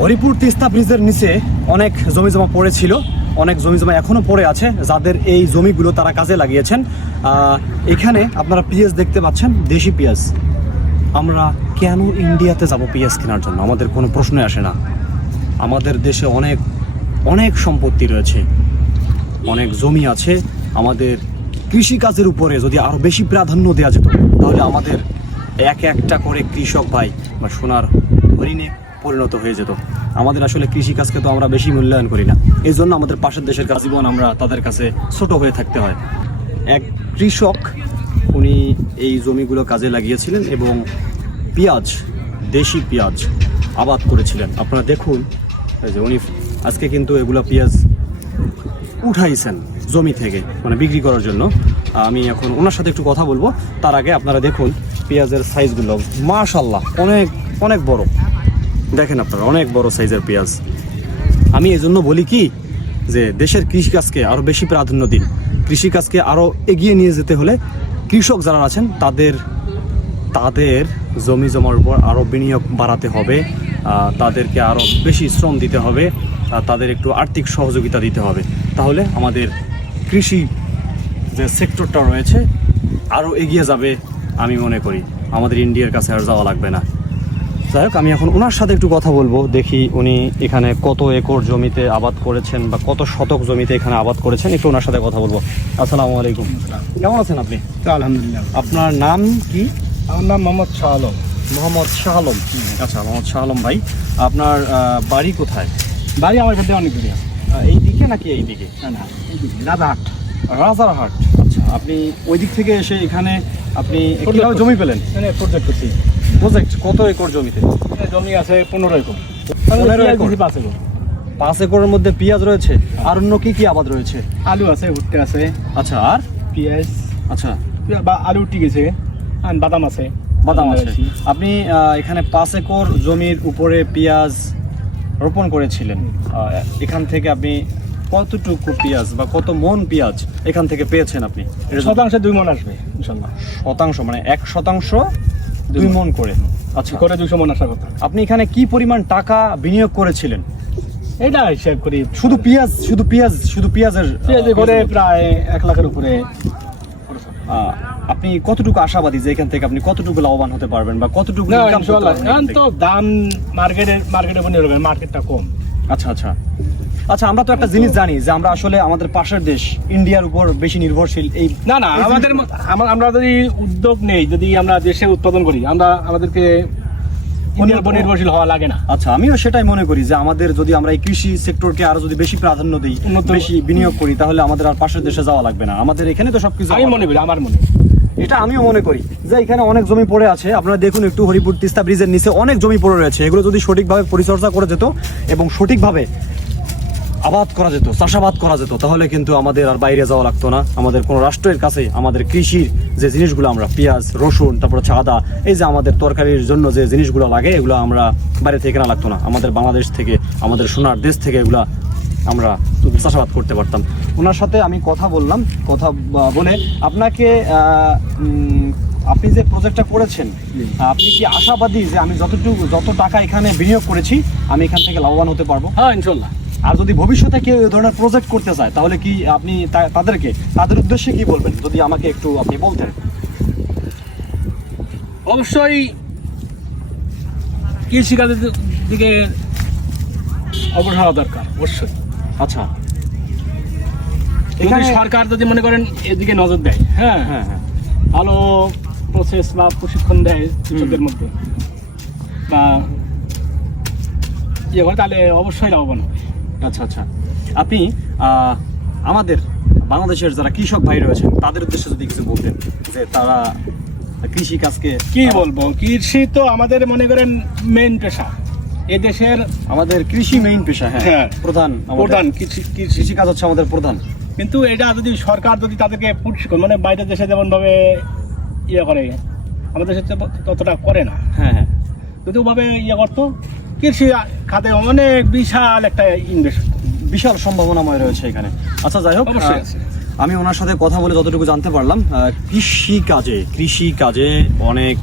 হরিপুর তিস্তা ব্রিজের নিচে অনেক জমি জমা পড়েছিল, অনেক জমি জমা এখনো পড়ে আছে। যাদের এই জমিগুলো তারা কাজে লাগিয়েছেন। এখানে আপনারা পেঁয়াজ দেখতে পাচ্ছেন, দেশি পেঁয়াজ। আমরা কেন ইন্ডিয়াতে যাব পেঁয়াজ কেনার জন্য? আমাদের কোনো প্রশ্নই আসে না। আমাদের দেশে অনেক অনেক সম্পত্তি রয়েছে, অনেক জমি আছে। আমাদের কৃষিকাজের উপরে যদি আরও বেশি প্রাধান্য দেওয়া যেত, তাহলে আমাদের একটা করে কৃষক ভাই বা সোনার হরিণে পরিণত হয়ে যেত। আমাদের আসলে কৃষিকাজকে তো আমরা বেশি মূল্যায়ন করি না, এই জন্য আমাদের পাশের দেশের জীবন আমরা তাদের কাছে ছোট হয়ে থাকতে হয়। এক কৃষক, উনি এই জমিগুলো কাজে লাগিয়েছিলেন এবং পেঁয়াজ, দেশি পেঁয়াজ আবাদ করেছিলেন। আপনারা দেখুন, এই যে উনি আজকে কিন্তু এগুলো পেঁয়াজ উঠাইছেন জমি থেকে, মানে বিক্রি করার জন্য। আমি এখন ওনার সাথে একটু কথা বলবো। তার আগে আপনারা দেখুন পেঁয়াজের সাইজগুলো, মাশাআল্লাহ অনেক অনেক বড়। দেখেন আপনারা, অনেক বড় সাইজের পেঁয়াজ। আমি এই জন্য বলি কি, যে দেশের কৃষিকাজকে আরও বেশি প্রাধান্য দিন। কৃষিকাজকে আরও এগিয়ে নিয়ে যেতে হলে কৃষক যারা আছেন তাদের জমি জমার উপর আরও বিনিয়োগ বাড়াতে হবে, তাদেরকে আরও বেশি শ্রম দিতে হবে, তাদের একটু আর্থিক সহযোগিতা দিতে হবে। তাহলে আমাদের কৃষি যে সেক্টরটা রয়েছে আরও এগিয়ে যাবে। আমি মনে করি আমাদের ইন্ডিয়ার কাছে আর যাওয়া লাগবে না। যাই হোক, আমি এখন ওনার সাথে একটু কথা বলবো, দেখি উনি এখানে কত একর জমিতে আবাদ করেছেন বা কত শতক জমিতে এখানে আবাদ করেছেন। একটু ওনার সাথে কথা বলবো। আসসালামু আলাইকুম, কেমন আছেন আপনি? আলহামদুলিল্লাহ। আপনার নাম কি? আমার নাম মোহাম্মদ শাহ আলম। মোহাম্মদ শাহ আলম। আচ্ছা, মোহাম্মদ শাহ আলম ভাই, আপনার বাড়ি কোথায়? বাড়ি আমার কাছে অনেক দূরে। এই দিকে নাকি এই দিকে? না, এইদিকে রাজাহাট। রাজারহাট। আচ্ছা, আপনি ওই দিক থেকে এসে এখানে আপনি কিভাবে জমি পেলেন? প্রজেক্ট করছি। প্রজেক্ট কত একর জমিতে? জমি আছে 15 একর। 15 একর? 5 একর। 5 একরের মধ্যে পেঁয়াজ রয়েছে, আর অন্য কি কি আবাদ রয়েছে? আলু আছে, ভুট্টা আছে। আচ্ছা, আর পেঁয়াজ। আচ্ছা, বা আলু ঠিক আছে, আর বাদাম আছে। বাদাম আছে। আপনি এখানে 5 একর জমির উপরে পেঁয়াজ রোপণ করেছিলেন। এখান থেকে আপনি কতটুকু পেঁয়াজ বা কত মন পেঁয়াজ এখান থেকে পেয়েছেন আপনি? শতাংশে 2 মণ আসবে ইনশাআল্লাহ। শতাংশ মানে 1% 2 মণ করে? আচ্ছা, করে 200 মণ আসার কথা। আপনি এখানে কি পরিমাণ টাকা বিনিয়োগ করেছিলেন? এটা হিসাব করি শুধু পেঁয়াজের করে প্রায় 1 লাখের উপরে। আপনি কতটুকু আশাবাদী যে এখান থেকে আপনি কতটুকু লাভবান হতে পারবেন বা কতটুকু ইনকাম করতে পারবেন? এখন তো দাম মার্কেটের উপর নির্ভর করে, মার্কেটটা কম। আচ্ছা আচ্ছা আচ্ছা, আমরা তো একটা জিনিস জানি যে আমরা আসলে আমাদের পাশের দেশ ইন্ডিয়ার উপর বেশি নির্ভরশীল। এই না, আমরা যদি উদ্যোগ নেই, যদি আমরা দেশে উৎপাদন করি, আমাদেরকে ইন্ডিয়ার উপর নির্ভরশীল হওয়া লাগে না। আচ্ছা, আমিও সেটাই মনে করি যে আমাদের যদি আমরা এই কৃষি সেক্টরকে আরো যদি বেশি প্রাধান্য দিই, বেশি বিনিয়োগ করি, তাহলে আমাদের আর পাশের দেশে যাওয়া লাগবে না। আমাদের এখানে তো সবকিছু, আমি মনে করি, আমার মনে, এটা আমিও মনে করি যে এখানে অনেক জমি পড়ে আছে। আপনারা দেখুন একটু, হরিপুর তিস্তা ব্রিজের নিচে অনেক জমি পড়ে রয়েছে। এগুলো যদি সঠিকভাবে পরিচর্যা করা যেত এবং সঠিকভাবে আবাদ করা যেত, চাষাবাদ করা যেত, তাহলে কিন্তু আমাদের আর বাইরে যাওয়া লাগতো না। আমাদের কোনো রাষ্ট্রের কাছে আমাদের কৃষির যে জিনিসগুলো, আমরা পেঁয়াজ, রসুন, তারপর হচ্ছে আদা, এই যে আমাদের তরকারির জন্য যে জিনিসগুলো লাগে, এগুলো আমরা বাইরে থেকে কেনা লাগতো না। আমাদের বাংলাদেশ থেকে, আমাদের সোনার দেশ থেকে এগুলা আমরা চাষাবাদ করতে পারতাম। ওনার সাথে আমি কথা বললাম, কথা বলে আপনাকে আপনি যে প্রজেক্টটা করেছেন, আপনি কি আশাবাদী যে আমি যত টাকা এখানে বিনিয়োগ করেছি আমি এখান থেকে লাভবান হতে পারবো? হ্যাঁ, ইনশাআল্লাহ। আর যদি ভবিষ্যতে কেউ এই ধরনের প্রজেক্ট করতে চায়, তাহলে কি আপনি তাদের উদ্দেশ্যে কি বলবেন, যদি আমাকে একটু আপনি বলতেন? অবশ্যই কৃষিকাজের দিকে অগ্রসর হওয়া দরকার, অবশ্যই। আচ্ছা, এখানে সরকার যদি মনে করেন এদিকে নজর দেয়, হ্যাঁ, ভালো প্রসেস বা প্রশিক্ষণ দেয় কৃষকদের মধ্যে, বা ইয়ে করে, তাহলে অবশ্যই লাভবান হবে। আচ্ছা আচ্ছা, আপনি আমাদের বাংলাদেশের যারা কৃষক ভাই রয়েছেন তাদের উদ্দেশ্যে যদি কিছু বলতেন, যে তারা কৃষি কাজকে, কি বলবো, কৃষি তো আমাদের মনে করেন মেইন পেশা এদেশের, আমাদের কৃষি মেইন পেশা। হ্যাঁ, প্রধান কৃষি কাজ হচ্ছে আমাদের প্রধান। কিন্তু এটা যদি সরকার যদি তাদেরকে প্রশিক্ষণ, মানে বাইরের দেশে যেমন ভাবে ইয়ে করে, আমাদের দেশে ততটা করে না। হ্যাঁ, যদি ওভাবে ইয়ে করতো, কৃষি খাতে অনেক বিশাল একটা বিশাল সম্ভাবনাময় রয়েছে এখানে। আচ্ছা, যাই হোক, আমি ওনার সাথে কথা বলে যতটুকু জানতে পারলাম, কৃষি কাজে অনেক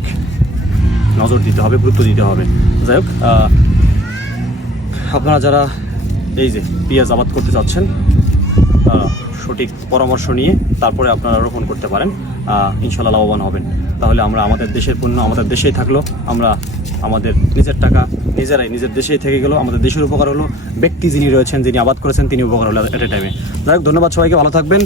নজর দিতে হবে, গুরুত্ব দিতে হবে। যাই হোক, আপনারা যারা এই যে পেঁয়াজ আবাদ করতে চাচ্ছেন, সঠিক পরামর্শ নিয়ে তারপরে আপনারা রোপণ করতে পারেন, ইনশাল্লাহ লাভবান হবেন। তাহলে আমরা আমাদের দেশের পণ্য আমাদের দেশেই থাকলো, আমরা আমাদের নিজের টাকা নিজেরাই নিজের দেশেই থেকে গেলো, আমাদের দেশের উপকার হলো, ব্যক্তি যিনি রয়েছেন যিনি আবাদ করেছেন তিনি উপকার হলো এট এ টাইমে। যাই হোক, ধন্যবাদ সবাইকে, ভালো থাকবেন।